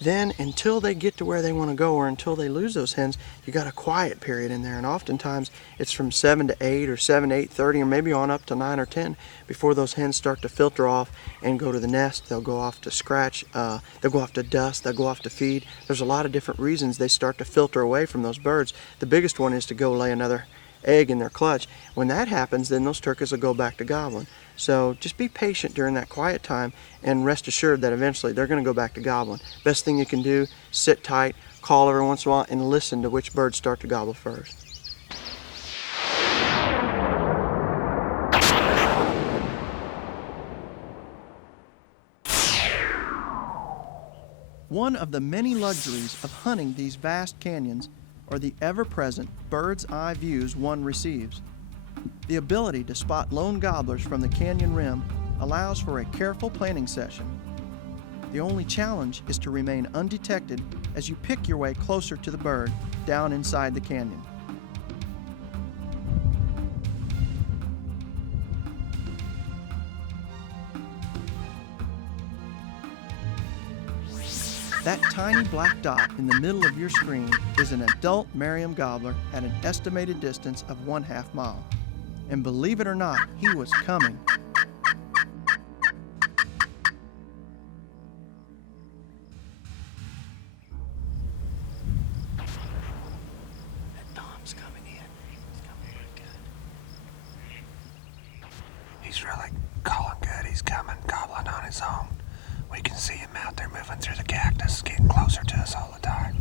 Then, until they get to where they want to go or until they lose those hens, you got a quiet period in there. And oftentimes it's from 7 to 8 or 7 to 8:30 or maybe on up to 9 or 10 before those hens start to filter off and go to the nest. They'll go off to scratch, they'll go off to dust, they'll go off to feed. There's a lot of different reasons they start to filter away from those birds. The biggest one is to go lay another egg in their clutch. When that happens, then those turkeys will go back to gobbling. So just be patient during that quiet time and rest assured that eventually they're going to go back to gobbling. Best thing you can do, sit tight, call every once in a while, and listen to which birds start to gobble first. One of the many luxuries of hunting these vast canyons are the ever-present bird's eye views one receives. The ability to spot lone gobblers from the canyon rim allows for a careful planning session. The only challenge is to remain undetected as you pick your way closer to the bird down inside the canyon. That tiny black dot in the middle of your screen is an adult Merriam gobbler at an estimated distance of 1/2 mile. And believe it or not, he was coming. Tom's coming in. He's coming pretty good. He's really calling good. He's coming, gobbling on his own. We can see him out there moving through the cactus, getting closer to us all the time.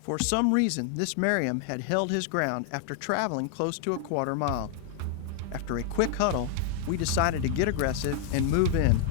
For some reason, this Merriam had held his ground after traveling close to a 1/4 mile. After a quick huddle, we decided to get aggressive and move in.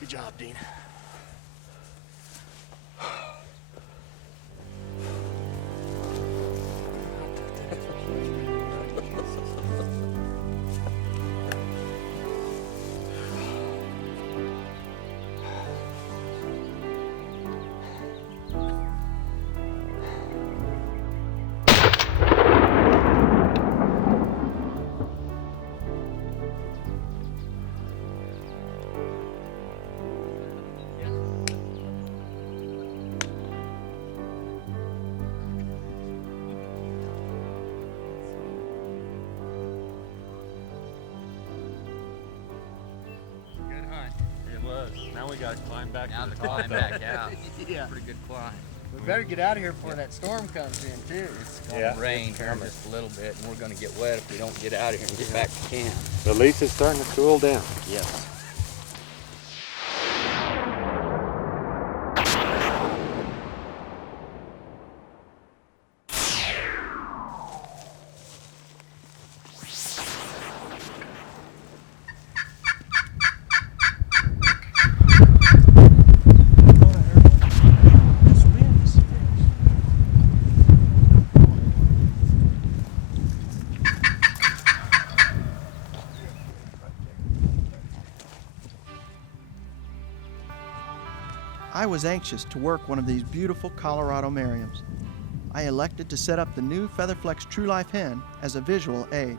Good job, Dean. we got to climb back Now to the to top. climb back out. Yeah. Pretty good climb. We better get out of here before that storm comes in, too. It's going to rain here just a little bit, and we're going to get wet if we don't get out of here and get back to camp. At least it's starting to cool down. Yes. I was anxious to work one of these beautiful Colorado Merriams. I elected to set up the new Featherflex True Life hen as a visual aid.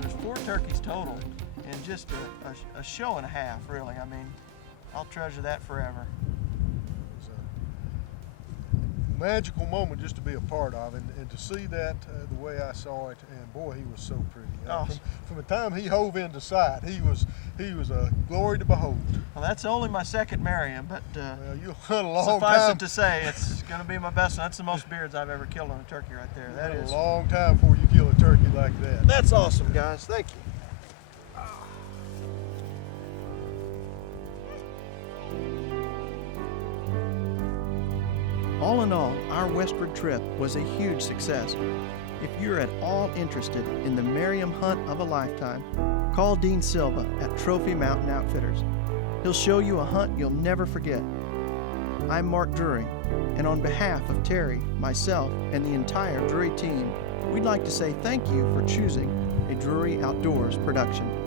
There's 4 turkeys total, and just a show and a half, really. I mean, I'll treasure that forever. It's a magical moment just to be a part of, and to see that the way I saw it, and boy, he was so pretty. Oh. From the time he hove into sight, he was a glory to behold. Well, that's only my second Merriam, but well, you'll hunt a long suffice time. it to say, it's going to be my best one. That's the most beards I've ever killed on a turkey right there. That is a long time before you kill a turkey like that. That's awesome, guys. Thank you. All in all, our westward trip was a huge success. If you're at all interested in the Merriam hunt of a lifetime, call Dean Silva at Trophy Mountain Outfitters. He'll show you a hunt you'll never forget. I'm Mark Drury, and on behalf of Terry, myself, and the entire Drury team, we'd like to say thank you for choosing a Drury Outdoors production.